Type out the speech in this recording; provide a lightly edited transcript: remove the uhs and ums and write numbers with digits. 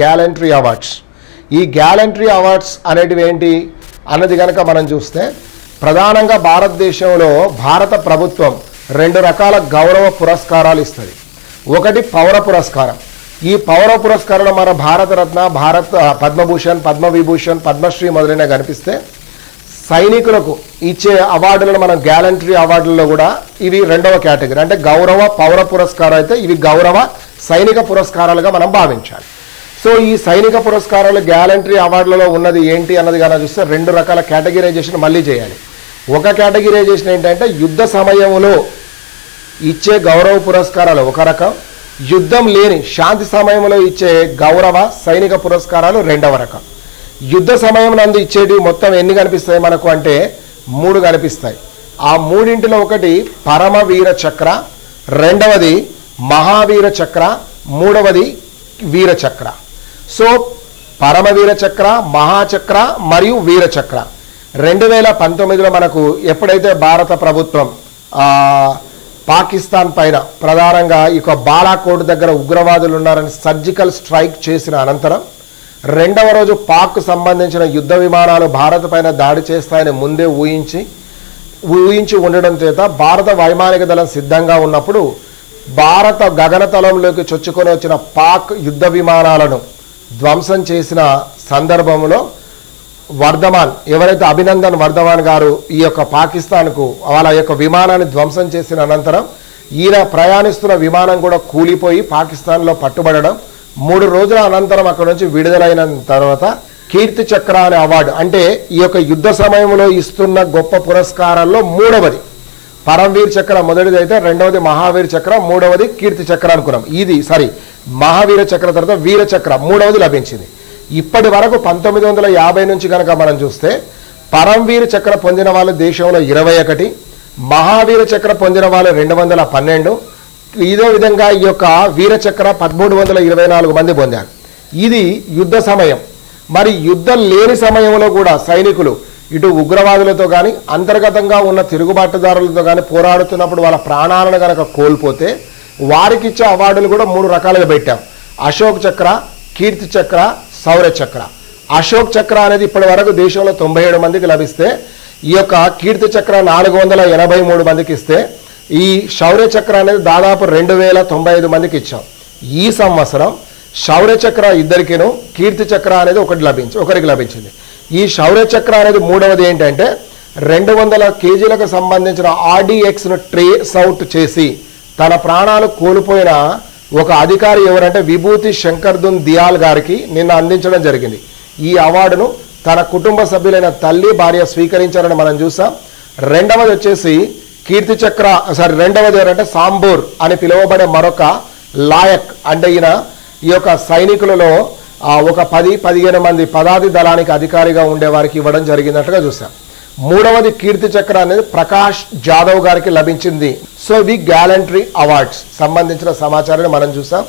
Gallantry awards. ఈ gallantry awards అనేటివి ఏంటి అన్నది కనుక మనం చూస్తే ప్రధానంగా భారతదేశంలో భారత ప్రభుత్వం 2 రకాల గౌరవ పురస్కారాలు ఇస్తుంది. ఒకటి పౌర పురస్కారం. ఈ పౌర పురస్కారంలో మన భారతరత్న, పద్మభూషణ్, పద్మవిభూషణ్, పద్మశ్రీ మొదలైన కనిపిస్తే సైనికులకు ఇచ్చే అవార్డులను మనం గ్యాలంటరీ అవార్డుల్లో కూడా ఇవి 2వ కేటగిరీ. అంటే గౌరవ పౌర పురస్కారం అయితే ఇవి గౌరవ సైనిక పురస్కారాలుగా మనం భావించాలి. సో ఈ సైనిక పురస్కారాలు గ్యాలంటరీ అవార్డులలో ఉన్నది ఏంటి అన్నది కనుక చూస్తే 2 రకాల కేటగిరైజేషన్ మళ్ళీ చేయాలి. ఒక కేటగిరైజేషన్ ఏంటంటే యుద్ధ సమయంలో ఇచ్చే గౌరవ పురస్కారాలు ఒక రకం, యుద్ధం లేని శాంతి సమయంలో ఇచ్చే గౌరవ సైనిక పురస్కారాలు 2వ రకం. యుద్ధ సమయం నందు ఇచ్చేటి మొత్తం ఎన్ని కనిపిస్తాయి మనకు అంటే 3 కనిపిస్తాయి. ఆ 3 ఒకటి పరమవీర చక్ర, 2వది మహావీర చక్ర, 3వది వీర చక్ర. సో పరమవీర చక్ర, మహాచక్ర మరియు వీర చక్ర 2019లో మనకు ఎప్పుడైతే భారత ప్రభుత్వం పాకిస్తాన్ పైన ప్రధానంగా ఇక బాలాకోట్ దగ్గర ఉగ్రవాదులు ఉన్నారని సర్జికల్ స్ట్రైక్ చేసిన అనంతరం 2వ రోజు పాక్ సంబంధించిన యుద్ధ విమానాలు భారత్ పైన దాడి చేస్తాయని ముందే ఊహించి ఉండడం చేత భారత వైమానిక దళం సిద్ధంగా ఉన్నప్పుడు భారత గగనతలంలోకి చొచ్చుకొని వచ్చిన పాక్ యుద్ధ విమానాలను ధ్వంసం చేసిన సందర్భంలో వర్ధమాన్, ఎవరైతే అభినందన్ వర్ధమాన్ గారు ఈ యొక్క పాకిస్తాన్కు వాళ్ళ యొక్క విమానాన్ని ధ్వంసం చేసిన అనంతరం ఈయన ప్రయాణిస్తున్న విమానం కూడా కూలిపోయి పాకిస్తాన్లో పట్టుబడడం, 3 రోజుల అనంతరం అక్కడ నుంచి విడుదలైన తర్వాత కీర్తి చక్ర అనే అవార్డు, అంటే ఈ యొక్క యుద్ధ సమయంలో ఇస్తున్న గొప్ప పురస్కారాల్లో 3వది పరమవీర్ చక్ర మొదటిది అయితే, 2వది మహావీర్ చక్ర, 3వది కీర్తి చక్ర అనుకున్నాం. మహావీర చక్ర తర్వాత వీర చక్ర 3వది లభించింది. ఇప్పటి వరకు 1950 నుంచి కనుక మనం చూస్తే పరమవీర చక్ర పొందిన వాళ్ళు దేశంలో 21, మహావీర చక్ర పొందిన వాళ్ళు 212, ఇదే విధంగా ఈ యొక్క వీర చక్ర 1324 మంది పొందారు. ఇది యుద్ధ సమయం. మరి యుద్ధం లేని సమయంలో కూడా సైనికులు ఇటు ఉగ్రవాదులతో కానీ అంతర్గతంగా ఉన్న తిరుగుబాటుదారులతో కానీ పోరాడుతున్నప్పుడు వాళ్ళ ప్రాణాలను కనుక కోల్పోతే వారికి ఇచ్చే అవార్డులు కూడా 3 రకాలుగా పెట్టాం. అశోక్ చక్ర, కీర్తి చక్ర, శౌర్య చక్ర. అశోక్ చక్ర అనేది ఇప్పటి వరకు దేశంలో 97 మందికి లభిస్తే ఈ యొక్క కీర్తి చక్ర 483 మందికి ఇస్తే ఈ శౌర్య చక్ర అనేది దాదాపు 2095 మందికి ఇచ్చాం. ఈ సంవత్సరం శౌర్య చక్ర 2కిను, కీర్తి చక్ర అనేది ఒకరికి లభించింది. ఈ శౌర్య చక్ర అనేది 3వది ఏంటంటే 200 కేజీలకు సంబంధించిన RDXను ట్రేస్ అవుట్ చేసి తన ప్రాణాలు కోల్పోయిన ఒక అధికారి ఎవరంటే విభూతి శంకర్దున్ దియాల్ గారికి నిన్న అందించడం జరిగింది. ఈ అవార్డును తన కుటుంబ సభ్యులైన తల్లి, భార్య స్వీకరించారని మనం చూసాం. 2వది వచ్చేసి కీర్తి చక్ర, రెండవది ఎవరంటే సాంబూర్ అని పిలువబడే మరొక లాయక్, అంటే ఈయన ఈ యొక్క సైనికులలో ఒక 10-15 మంది పదాతి దళానికి అధికారిగా ఉండేవారికి ఇవ్వడం జరిగినట్టుగా చూసాం. 3వది కీర్తి చక్ర అనేది ప్రకాష్ జాదవ్ గారికి లభించింది. సో ఇవి గ్యాలంటరీ అవార్డ్స్ సంబంధించిన సమాచారాన్ని మనం చూసాం.